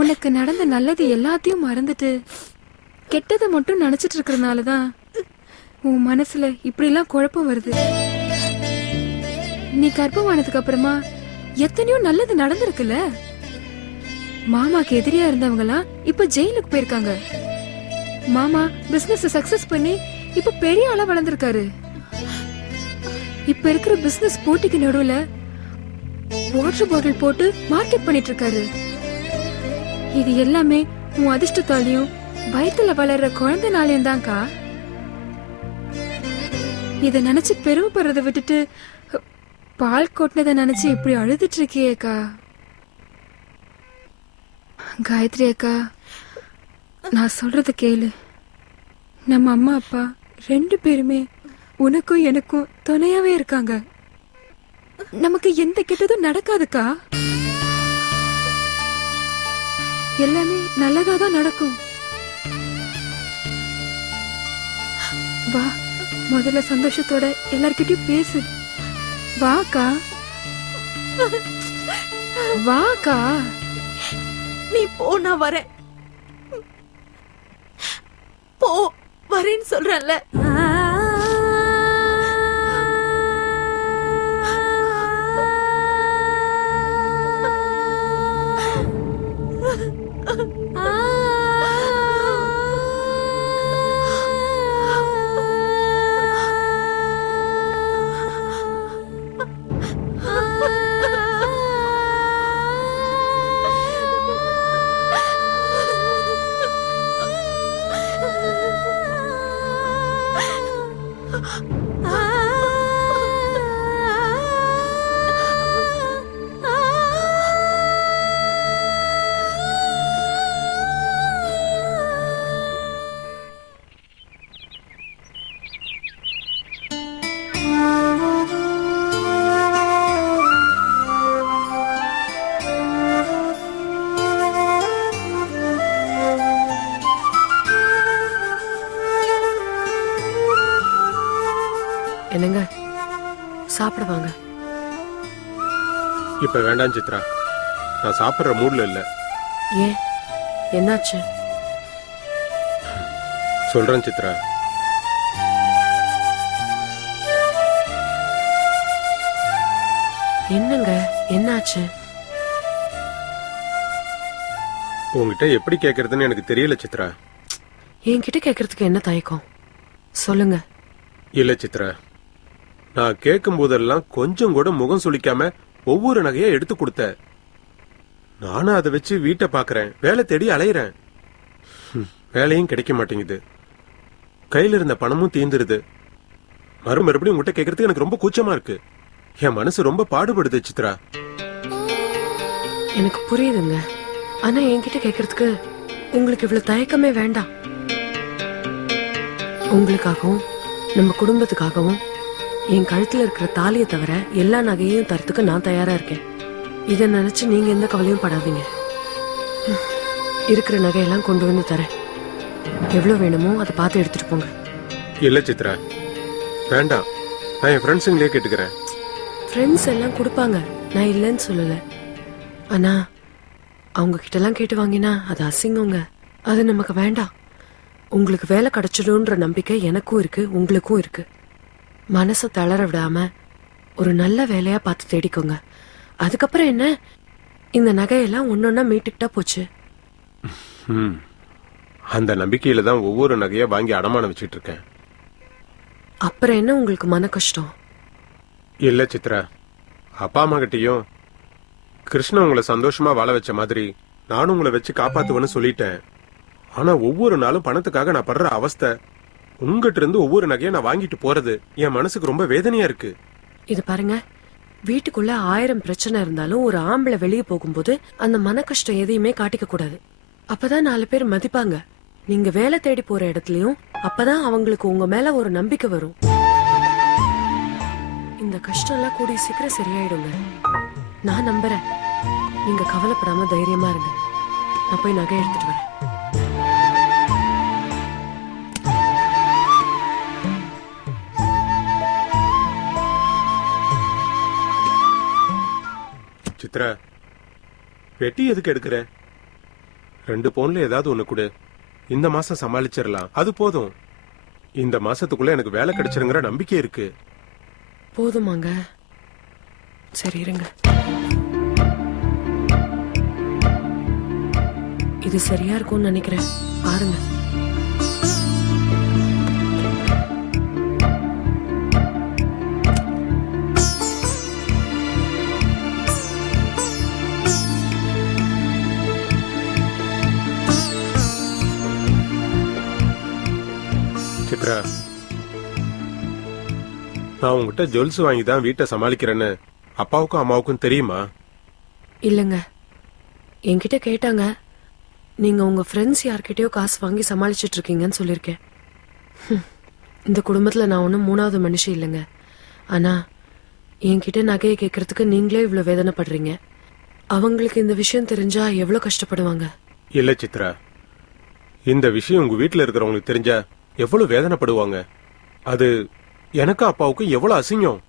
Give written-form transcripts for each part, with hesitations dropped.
உனக்கு நடந்த நல்லது எல்லாத்தையும் மறந்துட்டு கெட்டதை மட்டும் நினைச்சிட்டு இருக்கறனாலதான் உன் மனசுல இப்படி எல்லாம் குழப்பம் வருது. நீ கர்ப்பமானதுக்கு அப்புறமா எத்தனையோ நல்லது நடந்திருக்குல்ல. மாமாக்கு எதிரியா இருந்தவங்க எல்லாம் இப்ப ஜெயிலுக்கு போயிருக்காங்க. மாமா பிசினஸ் சக்சஸ் பண்ணி இப்ப பெரிய ஆளா வளர்ந்திருக்காரு. இப்ப இருக்கிற பிசினஸ் போட்டிக்கு நடுவுல வாட்டர் பாட்டில் போட்டு மார்க்கெட் பண்ணிட்டு இருக்காரு. இது எல்லாமே உன் அதிர்ஷ்டத்தாலையும் வயித்துல வளர்ற குழந்தைனாலையும் தான்க்கா. இத நினைச்சு பெருமைப்படுறத விட்டுட்டு பால் கொட்டினதை நினைச்சு இப்படி அழுதுட்டு இருக்கியேக்கா. காயத்ரி அக்கா, நான் சொல்றத கேளு. நம்ம அம்மா அப்பா 2 பேருமே உனக்கும் எனக்கும் துணையாவே இருக்காங்க. நமக்கு எந்த கெட்டதும் நடக்காதுக்கா. எல்லாமே நல்லதா தான் நடக்கும். வா, முதல்ல சந்தோஷத்தோட எல்லார்கிட்டயும் பேசு. வாக்கா, வாக்கா. நீ போ, நான் வரேன். போ, வரேன்னு சொல்றேன்ல. என்னங்க, சாப்பிடுவாங்க. இப்ப வேண்டாம் சித்ரா, நான் சாப்பிடுற மூட்ல இல்ல. ஏன், என்னாச்சு? சொல்றேன் சித்ரா. என்னங்க, என்னாச்சு? உங்ககிட்ட எப்படி கேக்குறதுன்னு எனக்கு தெரியல சித்ரா. என்கிட்ட கேக்குறதுக்கு என்ன தயக்கம்? சொல்லுங்க. இல்ல சித்ரா, நான் கேட்கும் போதெல்லாம் கொஞ்சம் கூட முகம் சுளிக்காம ஒவ்வொரு நகையா எடுத்து கொடுத்த. நானும் அதை வச்சு வீட்டை பாக்குறேன், வேலை தேடி அலையிறேன். வேலையும் கிடைக்க மாட்டேங்குது, கையில இருந்த பணமும் தீந்துருது. மறுபடியும் உங்ககிட்ட கேட்கறதுக்கு எனக்கு ரொம்ப கூச்சமா இருக்கு. என் மனசு ரொம்ப பாடுபடுது சித்ரா. எனக்கு புரியுதுங்க, ஆனா என்கிட்ட கேக்குறதுக்கு உங்களுக்கு இவ்வளவு தயக்கமே வேண்டாம். உங்களுக்காகவும் நம்ம குடும்பத்துக்காகவும் என் கழுத்துல இருக்கிற தாலியை தவிர எல்லா நகையையும் தரத்துக்கு நான் தயாரா இருக்கேன். இதை நினைச்சு நீங்க எந்த கவலையும் படாதீங்க. இருக்கிற நகையெல்லாம் கொண்டு வந்து தரேன். எவ்வளவு வேணுமோ அதை பார்த்து எடுத்துட்டு போங்க. இல்ல சித்ரா, வேண்டாம். நான் என் ஃப்ரெண்ட்ஸுங்களே கேட்டுக்கிறேன். ஃப்ரெண்ட்ஸ் எல்லாம் கொடுப்பாங்க, நான் இல்லைன்னு சொல்லல. ஆனா அவங்க கிட்ட எல்லாம் கேட்டு வாங்கினா அது அசிங்கங்க. அது நமக்கு வேண்டாம். உங்களுக்கு வேலை கிடைச்சிடும்ன்ற நம்பிக்கை எனக்கும் இருக்கு, உங்களுக்கும் இருக்கு. மனசை தளர விடாம ஒரு நல்ல வேலையா பார்த்து தேடிக்கோங்க. அதுக்கப்புறம் என்ன, இந்த நகையெல்லாம் ஒன்னொன்னா மீட்டுக்கிட்டா போச்சு. அந்த நம்பிக்கையில தான் ஒவ்வொரு நகையா வாங்கி அடமானம் வச்சிட்டு இருக்கேன். அப்புறம் என்ன உங்களுக்கு மன கஷ்டம்? இல்ல சித்ரா, அப்பா அம்மா கிட்டயும் கிருஷ்ணன் உங்களை சந்தோஷமா வாழ வச்ச மாதிரி நானும் உங்களை வச்சு காப்பாத்துவேன்னு சொல்லிட்டேன். ஆனா ஒவ்வொரு நாளும் பணத்துக்காக நான் படுற அவஸ்தை, உங்ககிட்ட இருந்து ஒவ்வொரு நகையா நான் வாங்கிட்டு போறது என் மனசுக்கு ரொம்ப வேதனையா இருக்கு. இது பாருங்க, வீட்டுக்குள்ள 1000 பிரச்சனை இருந்தாலும் ஒரு ஆம்பளை வெளியே போகும்போது அந்த மன கஷ்டம் எதையுமே காட்டிக்க கூடாது. அப்பதான் 4 பேர் மதிப்பாங்க. நீங்க வேலை தேடி போற இடத்துலயும் அப்பதான் அவங்களுக்கு உங்க மேல ஒரு நம்பிக்கை வரும். இந்த கஷ்டம் எல்லாம் கூடிய சீக்கிரம் சரியாயிடுங்க, நான் நம்புறேன். நீங்க கவலைப்படாம தைரியமா இருங்க. நான் போய் நகை எடுத்துட்டு வரேன். சித்ரா, பெட்டி எதுக்கு எடுக்கிற? 2 பவுன்ல ஏதாவது ஒண்ணு கொடு. இந்த மாசம் சமாளிச்சிடலாம். அது போதும். இந்த மாசத்துக்குள்ள எனக்கு வேலை கிடைச்சிருங்கிற நம்பிக்கை இருக்கு. போதுமாங்க? சரி இருங்க. இது சரியா இருக்கும்னு நினைக்கிறேன். பாருங்க. சித்ரா, நான் உங்ககிட்ட ஜுவல்ஸ் வாங்கி தான் வீட்டை சமாளிக்கிறேன்னு அப்பாவுக்கும் அம்மாவுக்கும் தெரியுமா? இல்லங்க, என்கிட்ட கேட்டாங்க. நீங்க உங்க ஃப்ரெண்ட்ஸ் யார்கிட்டயோ காசு வாங்கி சமாளிச்சிட்டு இருக்கீங்கன்னு சொல்லியிருக்கேன். இந்த குடும்பத்துல நான் ஒன்றும் 3வது மனுஷி இல்லைங்க. ஆனா என்கிட்ட நகையை கேட்கறதுக்கு நீங்களே இவ்வளவு வேதனைப்படுறீங்க. அவங்களுக்கு இந்த விஷயம் தெரிஞ்சா எவ்வளவு கஷ்டப்படுவாங்க. இல்ல சித்ரா, இந்த விஷயம் உங்க வீட்டுல இருக்கிறவங்களுக்கு தெரிஞ்சா எவ்வளவு வேதனைப்படுவாங்க. அது எனக்கும் அப்பாவுக்கும் எவ்வளவு அசிங்கம்.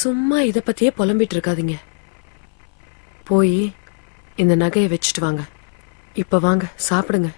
சும்மா இத பத்தியே புலம்பிட்டு இருக்காதீங்க. போய் இந்த நகையை வச்சுட்டு வாங்க. இப்ப வாங்க சாப்பிடுங்க.